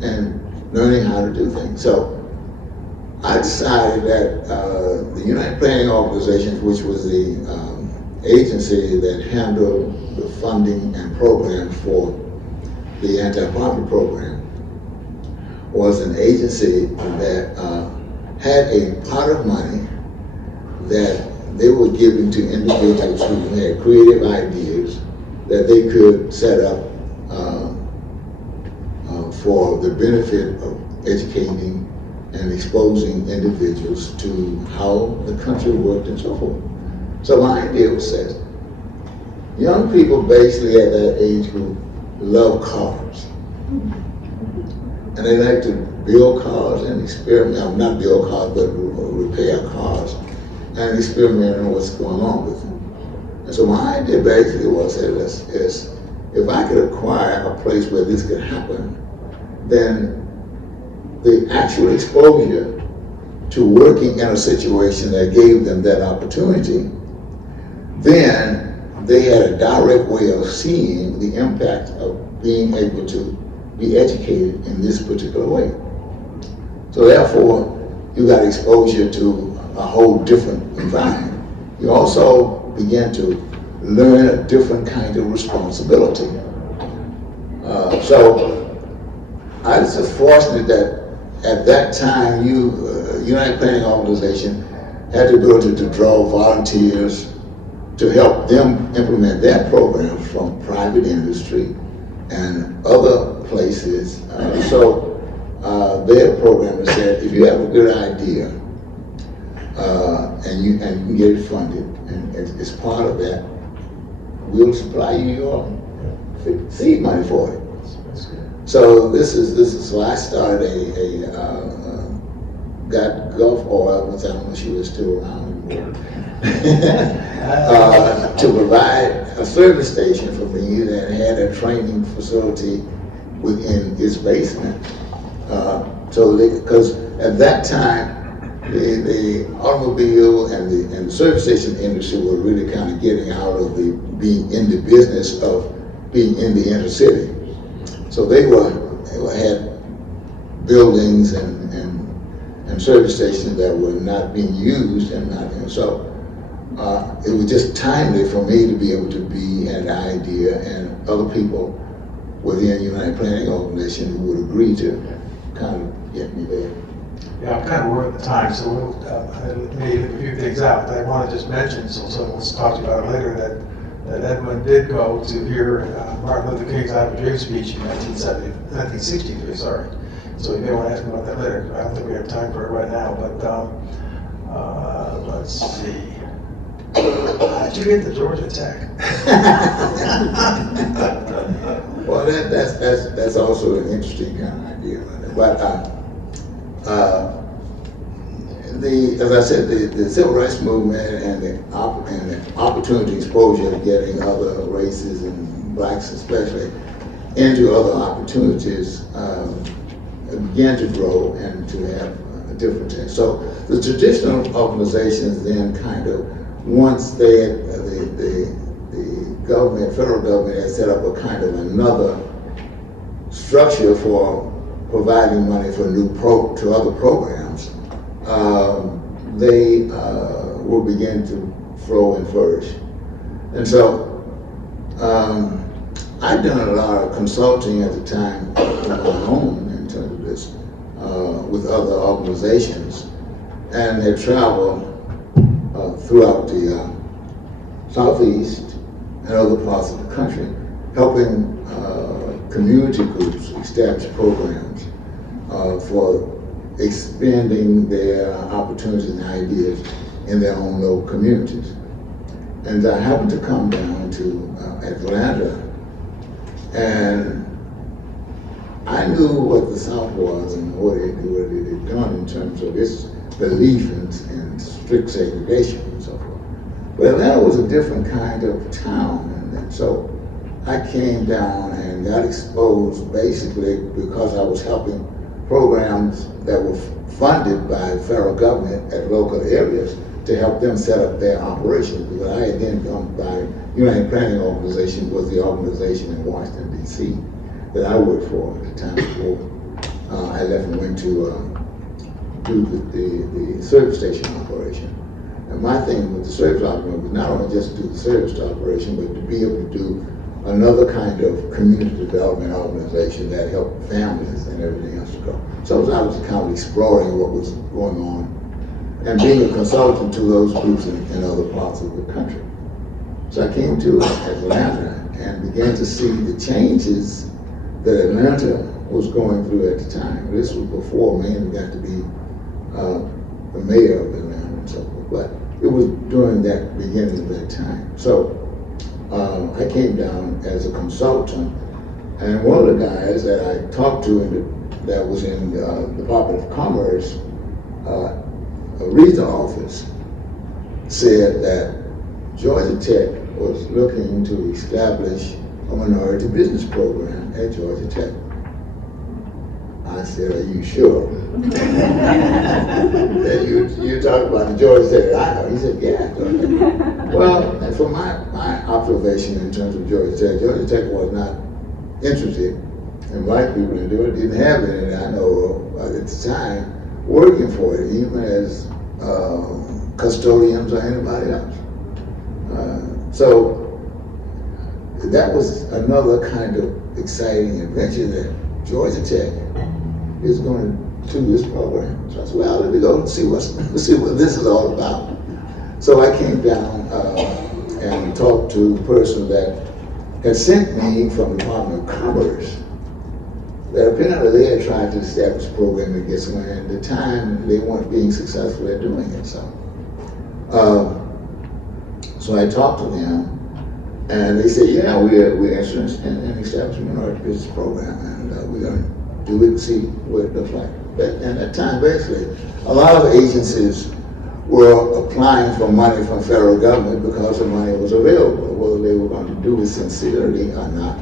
and learning how to do things. So I decided that the United Planning Organizations, which was the agency that handled the funding and programs for the anti-poverty program, was an agency that had a pot of money that they were giving to individuals who had creative ideas that they could set up for the benefit of educating and exposing individuals to how the country worked and so forth. So my idea was that young people basically at that age group love cars. And they like to build cars and experiment, not build cars, but repair cars and experiment on what's going on with them. And so my idea basically was that if I could acquire a place where this could happen, then the actual exposure to working in a situation that gave them that opportunity, then they had a direct way of seeing the impact of being able to be educated in this particular way. So therefore, you got exposure to a whole different environment. You also begin to learn a different kind of responsibility. So I was just fortunate that at that time, United Planning Organization had the ability to draw volunteers to help them implement their programs from private industry and other places. Their program said, if you have a good idea and you can get it funded, and as part of that, we'll supply you your seed money for it. So so I started got Gulf Oil, which I don't know if she was still around anymore, to provide a service station for me that had a training facility within its basement. Because at that time, the automobile and the service station industry were really kind of getting out of being in the business of being in the inner city. So they had buildings and service stations that were not being used and it was just timely for me to be able to have an idea, and other people within United Planning Organization who would agree to kind of get me there. Yeah, I'm kind of worried at the time, so we'll leave a few things out. But I want to just mention, so we'll talk to you about it later, that Edwin did go to hear Martin Luther King's I Have a Dream speech in 1963, sorry. So you may want to ask him about that later. I don't think we have time for it right now, but let's see. How did you get the Georgia Tech? Well, that's also an interesting kind of idea. But as I said, the civil rights movement and the opportunity exposure of getting other races and blacks especially into other opportunities began to grow and to have a different thing. So the traditional organizations then kind of, once the government, federal government had set up a kind of another structure for providing money for to other programs, they will begin to flow and flourish. And so I'd done a lot of consulting at the time on my own in terms of this with other organizations, and had traveled throughout the Southeast and other parts of the country, helping community groups establish programs for expanding their opportunities and ideas in their own local communities. And I happened to come down to Atlanta, and I knew what the South was and what it had done in terms of its belief in strict segregation and so forth. But Atlanta was a different kind of town, and so I came down and got exposed basically because I was helping programs that were funded by the federal government at local areas to help them set up their operations. Because I had then come by United Planning Organization, was the organization in Washington, D.C. that I worked for at the time before I left and went to do the service station operation. And my thing with the service operation was not only just to do the service operation, but to be able to do another kind of community development organization that helped families and everything else to go. So I was kind of exploring what was going on and being a consultant to those groups in other parts of the country. So I came to Atlanta and began to see the changes that Atlanta was going through at the time. This was before Maine got to be the mayor of Atlanta and so forth, but it was during that beginning of that time. So I came down as a consultant, and one of the guys that I talked to that was in the Department of Commerce, a regional office, said that Georgia Tech was looking to establish a minority business program at Georgia Tech. I said, "Are you sure?" you talk about the Georgia Tech I know. He said, "Yeah." Well, and from my observation in terms of Georgia Tech was not interested in black people to do it. Didn't have any that I know of at the time working for it, even as custodians or anybody else. So that was another kind of exciting adventure that Georgia Tech is going to to this program. So I said, well, let me go and see what this is all about. So I came down and talked to the person that had sent me from the Department of Commerce. That apparently they had tried to establish a program to get somewhere, and at the time they weren't being successful at doing it. So I talked to them, and they said, yeah, we're interested in establishing a minority business program, and we're going to do it and see what it looks like. But at that time, basically, a lot of agencies were applying for money from federal government because the money was available. Whether they were going to do it sincerely or not,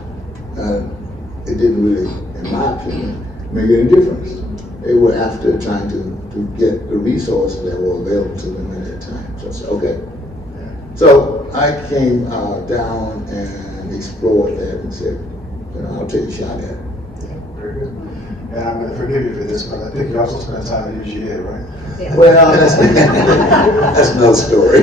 it didn't really, in my opinion, make any difference. They were after trying to get the resources that were available to them at that time. So I said, okay. So I came down and explored that and said, I'll take a shot at it. Yeah, very good. And I'm going to forgive you for this, but I think you also spent time at UGA, right? Well, that's another story.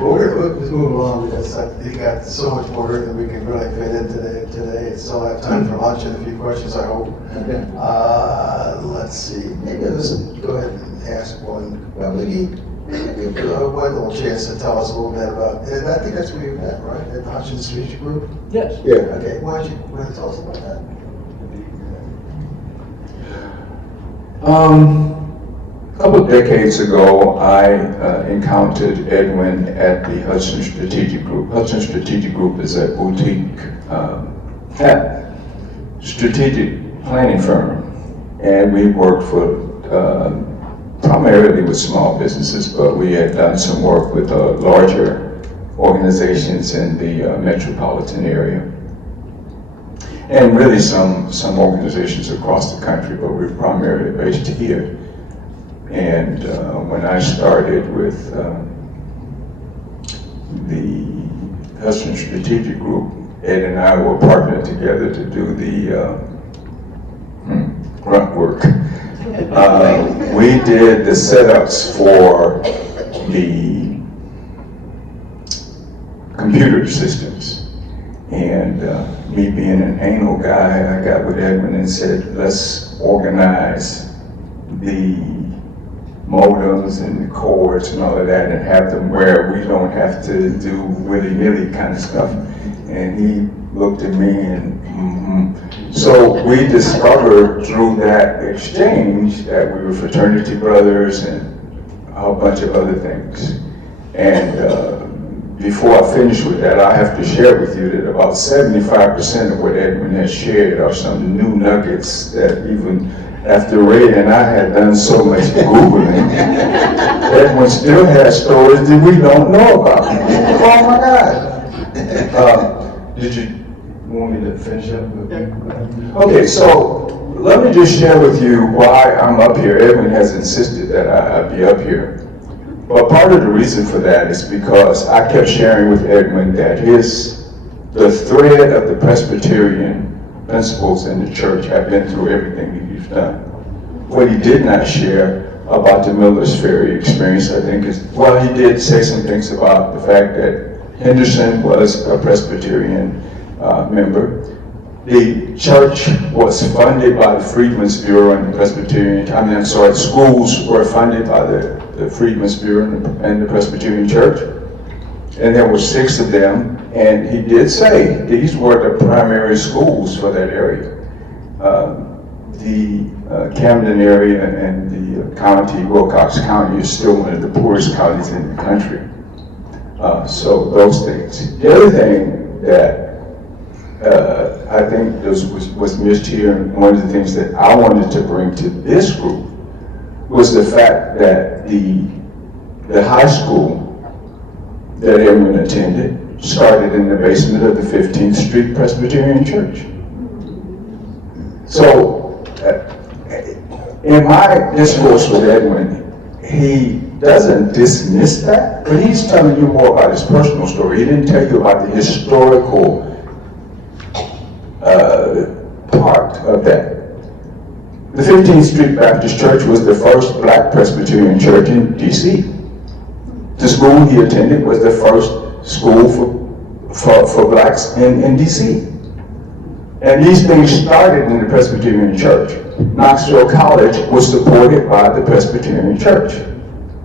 Well, we'll just move along because you got so much more than we can really fit in today. And still have time for lunch and a few questions, I hope. Okay. Let's see. Maybe let's go ahead and ask one. Well, maybe give Wendell a chance to tell us a little bit about. And I think that's where you met, right? At the Hutchins Street Group. Yes. Yeah. Okay. Why don't you tell us about that? A couple of decades ago, I encountered Edwin at the Hudson Strategic Group. Hudson Strategic Group is a boutique strategic planning firm, and we worked for primarily with small businesses, but we had done some work with larger organizations in the metropolitan area. And really some organizations across the country, but we're primarily based here. And when I started with the Hudson Strategic Group, Ed and I were partnered together to do the grunt work. We did the setups for the computer systems. And me being an anal guy, I got with Edwin and said, let's organize the modems and the cords and all of that and have them where we don't have to do willy-nilly kind of stuff. And he looked at me and So we discovered through that exchange that we were fraternity brothers and a whole bunch of other things. And before I finish with that, I have to share with you that about 75% of what Edwin has shared are some new nuggets that even after Ray and I had done so much Googling, Edwin still has stories that we don't know about. Oh my God. Did you want me to finish up? Okay, so let me just share with you why I'm up here. Edwin has insisted that I be up here. But part of the reason for that is because I kept sharing with Edwin that the thread of the Presbyterian principles in the church have been through everything that he's done. What he did not share about the Miller's Ferry experience, I think, is, well, he did say some things about the fact that Henderson was a Presbyterian member. The church was funded by the Freedmen's Bureau and the schools were funded by the Freedmen's Bureau and the Presbyterian Church. And there were 6 of them, and he did say these were the primary schools for that area. The Camden area and the county, Wilcox County, is still one of the poorest counties in the country. So those things. The other thing that I think was missed here, and one of the things that I wanted to bring to this group was the fact that the high school that Edwin attended started in the basement of the 15th Street Presbyterian Church. So, in my discourse with Edwin, he doesn't dismiss that, but he's telling you more about his personal story. He didn't tell you about the historical part of that. The 15th Street Baptist Church was the first black Presbyterian church in D.C. The school he attended was the first school for blacks in D.C. And these things started in the Presbyterian Church. Knoxville College was supported by the Presbyterian Church.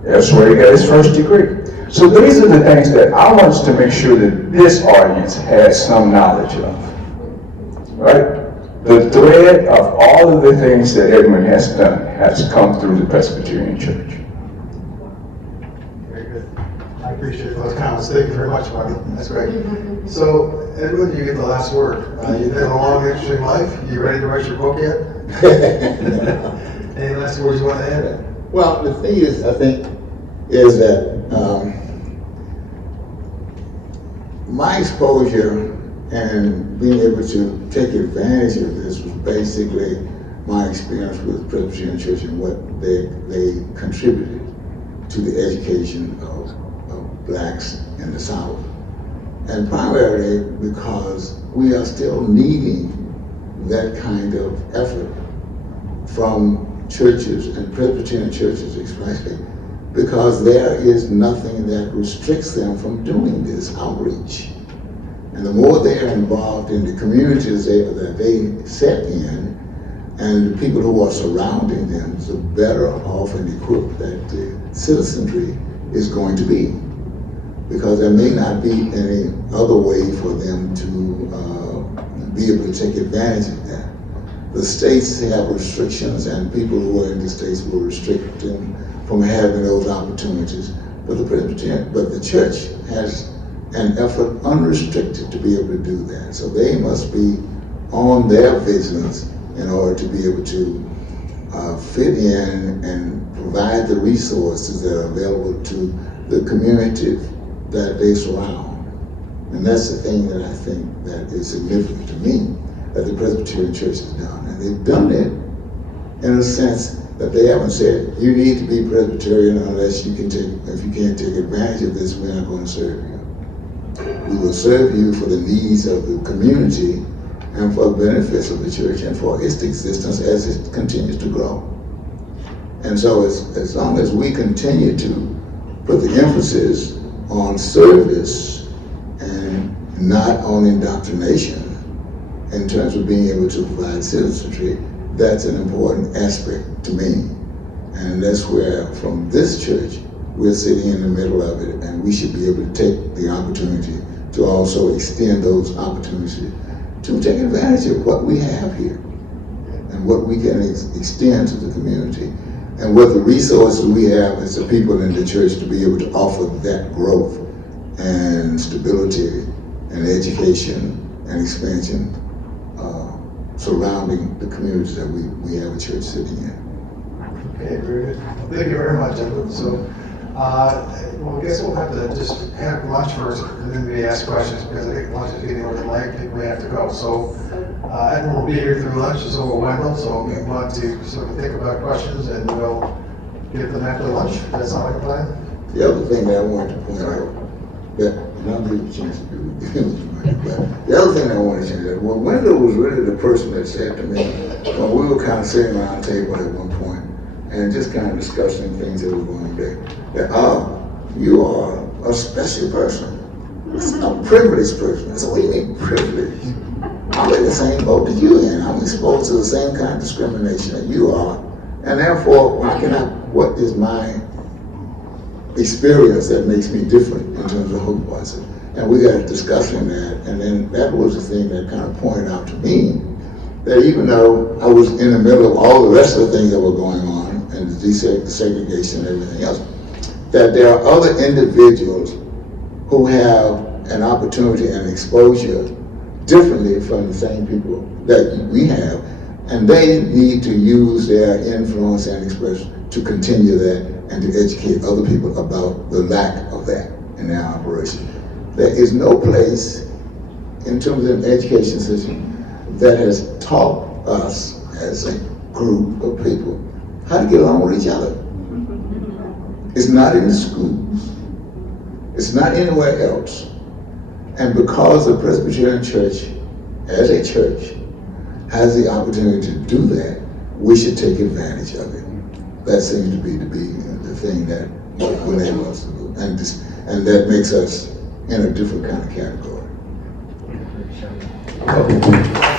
That's where he got his first degree. So these are the things that I want to make sure that this audience has some knowledge of, right? The thread of all of the things that Edwin has done has come through the Presbyterian Church. Very good. I appreciate those comments. Thank you very much, Marty. That's great. So, Edwin, you get the last word. You've had a long, interesting life. You ready to write your book yet? Any last words you want to add? Well, the thing is, I think, is that my exposure and being able to take advantage of this was basically my experience with the Presbyterian Church and what they contributed to the education of blacks in the South. And primarily because we are still needing that kind of effort from churches and Presbyterian churches especially, because there is nothing that restricts them from doing this outreach. And the more they are involved in the communities that they set in, and the people who are surrounding them, the better off and equipped that the citizenry is going to be. Because there may not be any other way for them to be able to take advantage of that. The states have restrictions, and people who are in the states will restrict them from having those opportunities. But the church has an effort unrestricted to be able to do that. So they must be on their business in order to be able to fit in and provide the resources that are available to the community that they surround. And that's the thing that I think that is significant to me that the Presbyterian Church has done. And they've done it in a sense that they haven't said, you need to be Presbyterian unless you can if you can't take advantage of this, we're not going to serve you. We will serve you for the needs of the community and for the benefits of the church and for its existence as it continues to grow. And so as long as we continue to put the emphasis on service and not on indoctrination in terms of being able to provide citizenry, that's an important aspect to me. And that's where, from this church, we're sitting in the middle of it, and we should be able to take the opportunity to also extend those opportunities to take advantage of what we have here and what we can extend to the community and what the resources we have as the people in the church to be able to offer that growth and stability and education and expansion surrounding the communities that we have a church sitting in. Okay, very good. Thank you very much, Edwin. So, well, I guess we'll have to just have lunch first, and then we ask questions, because I think lunch is getting over the late, I think we have to go. So, Edwin will be here through lunch, so will Wendell, so we want to sort of think about questions, and we'll give them after lunch. Does that sound like a plan? The other thing that I wanted to point out, that, and I'll give you a chance to do it, but the other thing I wanted to say that, well, Wendell was really the person that said to me, when we were kind of sitting around the table at one point, and just kind of discussing things that were going on there, that, you are a special person, a privileged person. I said, what do you mean privileged? I'm in the same boat that you're in. I'm exposed to the same kind of discrimination that you are. And therefore, what is my experience that makes me different in terms of who I said? And we got discussing that, and then that was the thing that kind of pointed out to me that even though I was in the middle of all the rest of the things that were going on, and the desegregation and everything else, that there are other individuals who have an opportunity and exposure differently from the same people that we have, and they need to use their influence and expression to continue that and to educate other people about the lack of that in their operation. There is no place in terms of the education system that has taught us as a group of people how to get along with each other. It's not in the schools. It's not anywhere else. And because the Presbyterian Church, as a church, has the opportunity to do that, we should take advantage of it. That seems to be the thing that will enable us to do. And that makes us in a different kind of category. Okay.